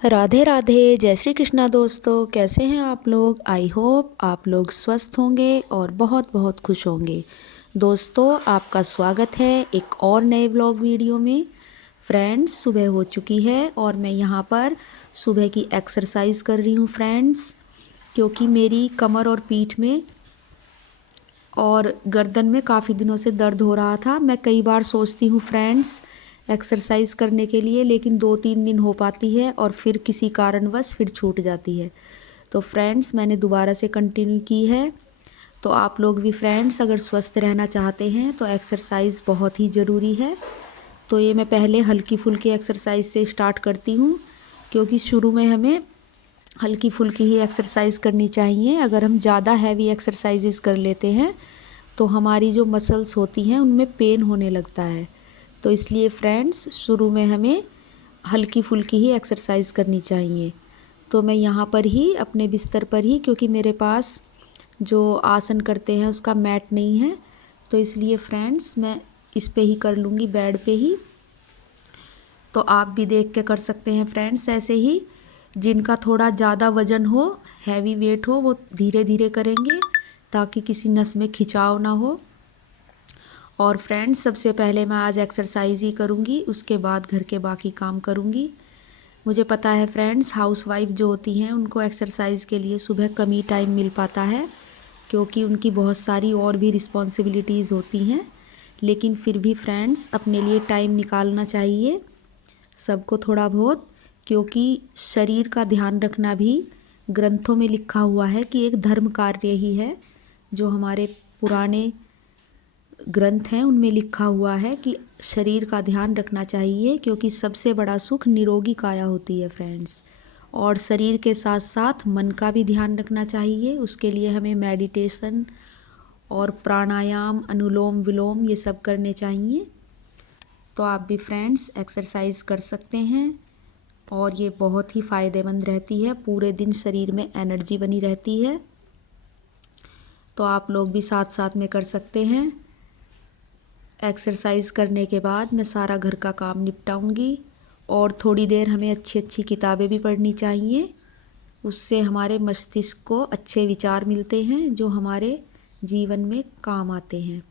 राधे राधे, जय श्री कृष्णा दोस्तों। कैसे हैं आप लोग? आई होप आप लोग स्वस्थ होंगे और बहुत बहुत खुश होंगे। दोस्तों, आपका स्वागत है एक और नए व्लॉग वीडियो में। फ्रेंड्स, सुबह हो चुकी है और मैं यहाँ पर सुबह की एक्सरसाइज कर रही हूँ फ्रेंड्स, क्योंकि मेरी कमर और पीठ में और गर्दन में काफ़ी दिनों से दर्द हो रहा था। मैं कई बार सोचती हूँ फ्रेंड्स एक्सरसाइज करने के लिए, लेकिन 2-3 दिन हो पाती है और फिर किसी कारणवश फिर छूट जाती है। तो फ्रेंड्स, मैंने दोबारा से कंटिन्यू की है। तो आप लोग भी फ्रेंड्स अगर स्वस्थ रहना चाहते हैं तो एक्सरसाइज बहुत ही ज़रूरी है। तो ये मैं पहले हल्की फुल्की एक्सरसाइज से स्टार्ट करती हूँ, क्योंकि शुरू में हमें हल्की फुल्की ही एक्सरसाइज करनी चाहिए। अगर हम ज़्यादा हैवी एक्सरसाइजेस कर लेते हैं तो हमारी जो मसल्स होती हैं उनमें पेन होने लगता है। तो इसलिए फ्रेंड्स शुरू में हमें हल्की फुल्की ही एक्सरसाइज करनी चाहिए। तो मैं यहाँ पर ही अपने बिस्तर पर ही, क्योंकि मेरे पास जो आसन करते हैं उसका मैट नहीं है, तो इसलिए फ्रेंड्स मैं इस पे ही कर लूँगी, बेड पे ही। तो आप भी देख के कर सकते हैं फ्रेंड्स ऐसे ही। जिनका थोड़ा ज़्यादा वज़न हो, हैवी वेट हो, वो धीरे धीरे करेंगे ताकि किसी नस में खिंचाव ना हो। और फ्रेंड्स सबसे पहले मैं आज एक्सरसाइज ही करूँगी, उसके बाद घर के बाकी काम करूँगी। मुझे पता है फ्रेंड्स, हाउसवाइफ जो होती हैं उनको एक्सरसाइज के लिए सुबह कम ही टाइम मिल पाता है, क्योंकि उनकी बहुत सारी और भी रिस्पॉन्सिबिलिटीज़ होती हैं। लेकिन फिर भी फ्रेंड्स अपने लिए टाइम निकालना चाहिए सबको थोड़ा बहुत, क्योंकि शरीर का ध्यान रखना भी ग्रंथों में लिखा हुआ है कि एक धर्म कार्य ही है। जो हमारे पुराने ग्रंथ हैं उनमें लिखा हुआ है कि शरीर का ध्यान रखना चाहिए, क्योंकि सबसे बड़ा सुख निरोगी काया होती है फ्रेंड्स। और शरीर के साथ साथ मन का भी ध्यान रखना चाहिए। उसके लिए हमें मेडिटेशन और प्राणायाम, अनुलोम विलोम ये सब करने चाहिए। तो आप भी फ्रेंड्स एक्सरसाइज कर सकते हैं और ये बहुत ही फ़ायदेमंद रहती है। पूरे दिन शरीर में एनर्जी बनी रहती है। तो आप लोग भी साथ साथ में कर सकते हैं। एक्सरसाइज करने के बाद मैं सारा घर का काम निपटाऊंगी और थोड़ी देर हमें अच्छी अच्छी किताबें भी पढ़नी चाहिए। उससे हमारे मस्तिष्क को अच्छे विचार मिलते हैं जो हमारे जीवन में काम आते हैं।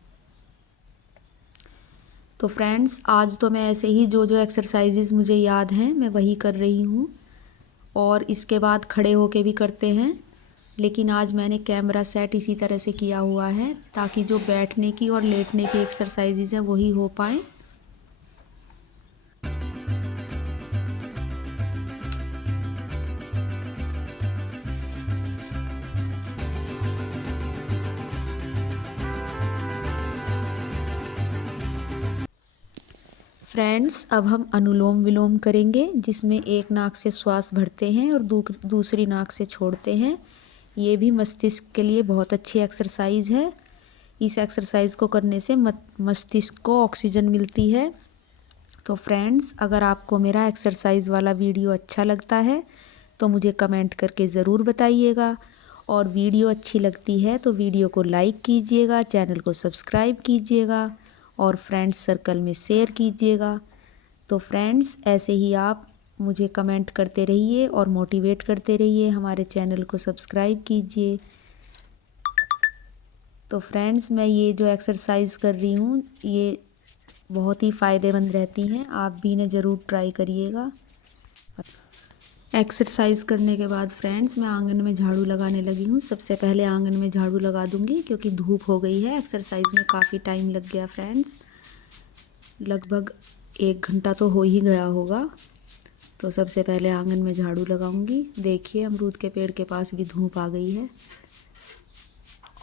तो फ्रेंड्स आज तो मैं ऐसे ही जो जो एक्सरसाइजेज मुझे याद हैं मैं वही कर रही हूँ, और इसके बाद खड़े होके भी करते हैं। लेकिन आज मैंने कैमरा सेट इसी तरह से किया हुआ है ताकि जो बैठने की और लेटने की एक्सरसाइजेज हैं वही हो पाएँ। फ्रेंड्स अब हम अनुलोम विलोम करेंगे, जिसमें एक नाक से श्वास भरते हैं और दूसरी नाक से छोड़ते हैं। ये भी मस्तिष्क के लिए बहुत अच्छी एक्सरसाइज है। इस एक्सरसाइज को करने से मस्तिष्क को ऑक्सीजन मिलती है। तो फ्रेंड्स अगर आपको मेरा एक्सरसाइज वाला वीडियो अच्छा लगता है तो मुझे कमेंट करके ज़रूर बताइएगा, और वीडियो अच्छी लगती है तो वीडियो को लाइक कीजिएगा, चैनल को सब्सक्राइब कीजिएगा और फ्रेंड्स सर्कल में शेयर कीजिएगा। तो फ्रेंड्स ऐसे ही आप मुझे कमेंट करते रहिए और मोटिवेट करते रहिए, हमारे चैनल को सब्सक्राइब कीजिए। तो फ्रेंड्स मैं ये जो एक्सरसाइज कर रही हूँ ये बहुत ही फ़ायदेमंद रहती हैं, आप भी इन्हें ज़रूर ट्राई करिएगा। एक्सरसाइज करने के बाद फ्रेंड्स मैं आंगन में झाड़ू लगाने लगी हूँ। सबसे पहले आंगन में झाड़ू लगा दूँगी क्योंकि धूप हो गई है। एक्सरसाइज में काफ़ी टाइम लग गया फ्रेंड्स, लगभग 1 घंटा तो हो ही गया होगा। तो सबसे पहले आंगन में झाड़ू लगाऊंगी। देखिए अमरूद के पेड़ के पास भी धूप आ गई है,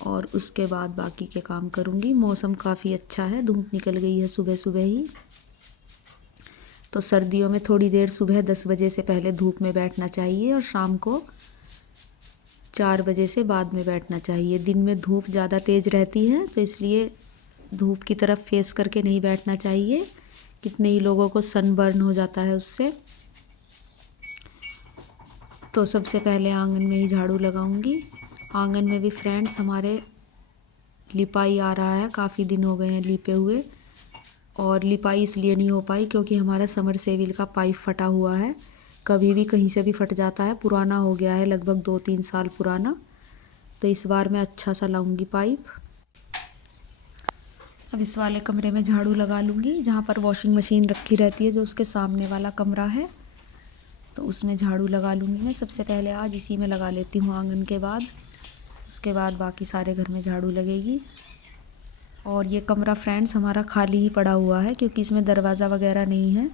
और उसके बाद बाकी के काम करूंगी। मौसम काफ़ी अच्छा है, धूप निकल गई है सुबह सुबह ही। तो सर्दियों में थोड़ी देर सुबह 10 बजे से पहले धूप में बैठना चाहिए और शाम को 4 बजे से बाद में बैठना चाहिए। दिन में धूप ज़्यादा तेज़ रहती है तो इसलिए धूप की तरफ फेस करके नहीं बैठना चाहिए। कितने ही लोगों को सनबर्न हो जाता है उससे। तो सबसे पहले आंगन में ही झाड़ू लगाऊंगी। आंगन में भी फ्रेंड्स हमारे लिपाई आ रहा है, काफ़ी दिन हो गए हैं लिपे हुए, और लिपाई इसलिए नहीं हो पाई क्योंकि हमारा समरसेबिल का पाइप फटा हुआ है। कभी भी कहीं से भी फट जाता है, पुराना हो गया है, लगभग 2-3 साल पुराना। तो इस बार मैं अच्छा सा लाऊंगी पाइप। अब इस वाले कमरे में झाड़ू लगा लूँगी, जहाँ पर वॉशिंग मशीन रखी रहती है, जो उसके सामने वाला कमरा है, तो उसमें झाड़ू लगा लूँगी मैं। सबसे पहले आज इसी में लगा लेती हूँ आंगन के बाद, उसके बाद बाकी सारे घर में झाड़ू लगेगी। और ये कमरा फ्रेंड्स हमारा खाली ही पड़ा हुआ है, क्योंकि इसमें दरवाज़ा वगैरह नहीं है।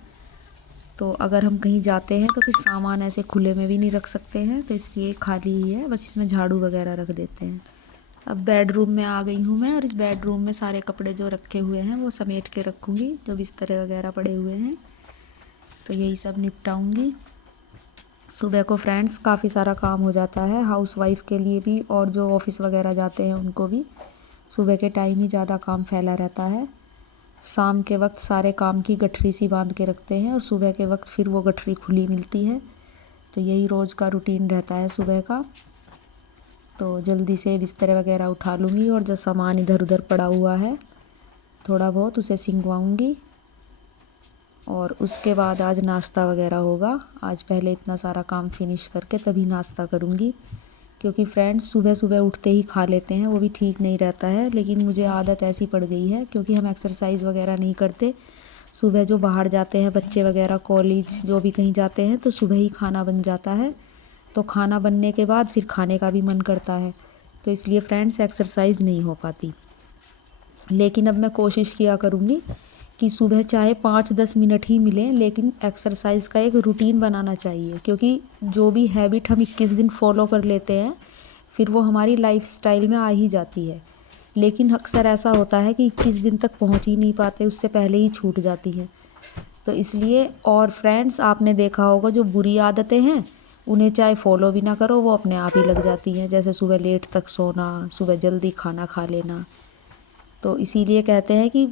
तो अगर हम कहीं जाते हैं तो फिर सामान ऐसे खुले में भी नहीं रख सकते हैं, तो इसलिए खाली ही है, बस इसमें झाड़ू वगैरह रख देते हैं। अब बेडरूम में आ गई हूँ मैं, और इस बेडरूम में सारे कपड़े जो रखे हुए हैं वो समेट के रखूँगी, जो बिस्तर वगैरह पड़े हुए हैं तो यही सब निपटाऊँगी। सुबह को फ्रेंड्स काफ़ी सारा काम हो जाता है हाउसवाइफ के लिए भी, और जो ऑफिस वगैरह जाते हैं उनको भी सुबह के टाइम ही ज़्यादा काम फैला रहता है। शाम के वक्त सारे काम की गठरी सी बांध के रखते हैं, और सुबह के वक्त फिर वो गठरी खुली मिलती है। तो यही रोज़ का रूटीन रहता है सुबह का। तो जल्दी से बिस्तर वगैरह उठा लूँगी, और जो सामान इधर उधर पड़ा हुआ है थोड़ा बहुत उसे सिंगवाऊँगी। और उसके बाद आज नाश्ता वगैरह होगा। आज पहले इतना सारा काम फिनिश करके तभी नाश्ता करूँगी, क्योंकि फ्रेंड्स सुबह सुबह उठते ही खा लेते हैं, वो भी ठीक नहीं रहता है। लेकिन मुझे आदत ऐसी पड़ गई है, क्योंकि हम एक्सरसाइज वगैरह नहीं करते। सुबह जो बाहर जाते हैं बच्चे वगैरह, कॉलेज जो भी कहीं जाते हैं, तो सुबह ही खाना बन जाता है। तो खाना बनने के बाद फिर खाने का भी मन करता है, तो इसलिए फ्रेंड्स एक्सरसाइज नहीं हो पाती। लेकिन अब मैं कोशिश किया करूँगी कि सुबह चाहे 5-10 मिनट ही मिलें, लेकिन एक्सरसाइज का एक रूटीन बनाना चाहिए, क्योंकि जो भी हैबिट हम 21 दिन फॉलो कर लेते हैं फिर वो हमारी लाइफस्टाइल में आ ही जाती है। लेकिन अक्सर ऐसा होता है कि 21 दिन तक पहुंच ही नहीं पाते, उससे पहले ही छूट जाती है। तो इसलिए, और फ्रेंड्स आपने देखा होगा जो बुरी आदतें हैं उन्हें चाहे फॉलो भी ना करो, वो अपने आप ही लग जाती हैं। जैसे सुबह लेट तक सोना, सुबह जल्दी खाना खा लेना। तो इसीलिए कहते हैं कि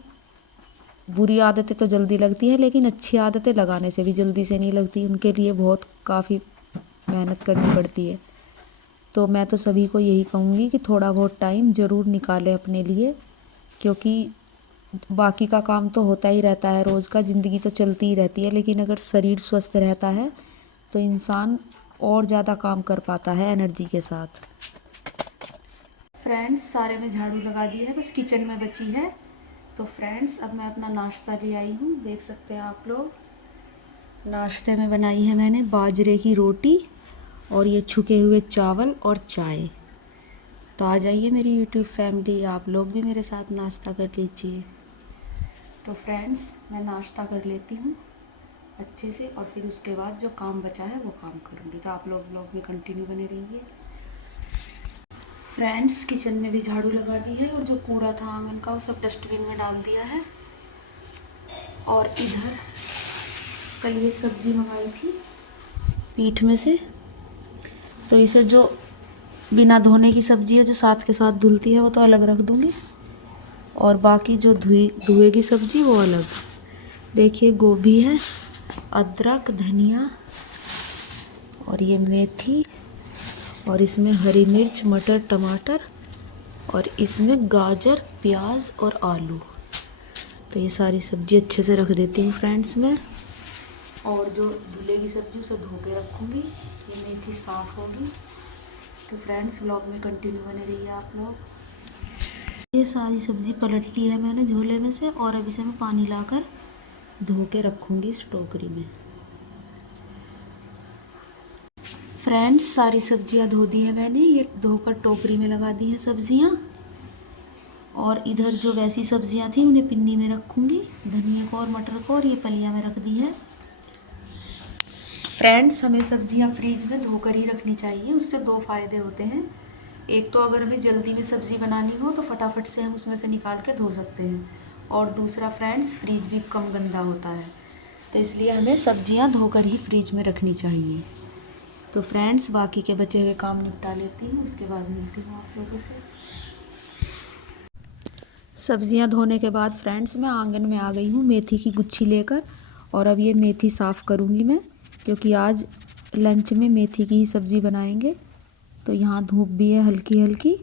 बुरी आदतें तो जल्दी लगती हैं, लेकिन अच्छी आदतें लगाने से भी जल्दी से नहीं लगती, उनके लिए बहुत काफ़ी मेहनत करनी पड़ती है। तो मैं तो सभी को यही कहूँगी कि थोड़ा बहुत टाइम ज़रूर निकालें अपने लिए, क्योंकि बाकी का काम तो होता ही रहता है, रोज़ का ज़िंदगी तो चलती ही रहती है। लेकिन अगर शरीर स्वस्थ रहता है तो इंसान और ज़्यादा काम कर पाता है एनर्जी के साथ। फ्रेंड्स सारे में झाड़ू लगा दिया है, बस किचन में बची है। तो फ्रेंड्स अब मैं अपना नाश्ता ले आई हूँ, देख सकते हैं आप लोग। नाश्ते में बनाई है मैंने बाजरे की रोटी, और ये छुके हुए चावल और चाय। तो आ जाइए मेरी यूट्यूब फैमिली, आप लोग भी मेरे साथ नाश्ता कर लीजिए। तो फ्रेंड्स मैं नाश्ता कर लेती हूँ अच्छे से, और फिर उसके बाद जो काम बचा है वो काम करूँगी। तो आप लोग भी कंटिन्यू बने रहिए। फ्रेंड्स किचन में भी झाड़ू लगा दी है, और जो कूड़ा था आंगन का वो सब डस्टबिन में डाल दिया है। और इधर कल ये सब्ज़ी मंगाई थी पीठ में से, तो इसे जो बिना धोने की सब्ज़ी है जो साथ के साथ धुलती है वो तो अलग रख दूँगी, और बाकी जो धुए की सब्ज़ी वो अलग। देखिए गोभी है, अदरक, धनिया, और ये मेथी, और इसमें हरी मिर्च, मटर, टमाटर, और इसमें गाजर, प्याज और आलू। तो ये सारी सब्ज़ी अच्छे से रख देती हूँ फ्रेंड्स मैं। और जो धुलेगी सब्ज़ी उसे धो के रखूँगी। ये मेथी साफ़ होगी। तो फ्रेंड्स व्लॉग में कंटिन्यू बने रहिए आप लोग। ये सारी सब्ज़ी पलट ली है मैंने झोले में से, और अब इसे मैं पानी लाकर धो के रखूँगी इस टोकरी में। फ्रेंड्स सारी सब्जियां धो दी है मैंने, ये धोकर टोकरी में लगा दी हैं सब्जियां। और इधर जो वैसी सब्जियां थी उन्हें पिन्नी में रखूँगी, धनिया को और मटर को, और ये पलिया में रख दी है। फ्रेंड्स हमें सब्जियां फ्रीज में धोकर ही रखनी चाहिए, उससे दो फ़ायदे होते हैं। एक तो अगर हमें जल्दी में सब्ज़ी बनानी हो तो फटाफट से हम उसमें से निकाल के धो सकते हैं, और दूसरा फ्रेंड्स फ्रीज भी कम गंदा होता है। तो इसलिए हमें सब्जियां धोकर ही फ्रीज में रखनी चाहिए। तो फ्रेंड्स बाकी के बचे हुए काम निपटा लेती हूँ, उसके बाद मिलती हूँ आप लोगों से। सब्जियां धोने के बाद फ्रेंड्स मैं आंगन में आ गई हूँ मेथी की गुच्छी लेकर, और अब ये मेथी साफ़ करूँगी मैं, क्योंकि आज लंच में मेथी की ही सब्ज़ी बनाएंगे। तो यहाँ धूप भी है हल्की हल्की,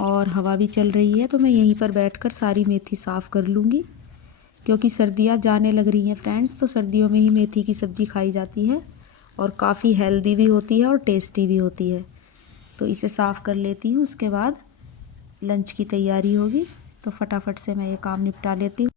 और हवा भी चल रही है, तो मैं यहीं पर बैठकर सारी मेथी साफ़ कर लूँगी, क्योंकि सर्दियाँ जाने लग रही हैं फ्रेंड्स। तो सर्दियों में ही मेथी की सब्ज़ी खाई जाती है, और काफ़ी हेल्दी भी होती है और टेस्टी भी होती है। तो इसे साफ़ कर लेती हूँ, उसके बाद लंच की तैयारी होगी। तो फटाफट से मैं ये काम निपटा लेती हूँ।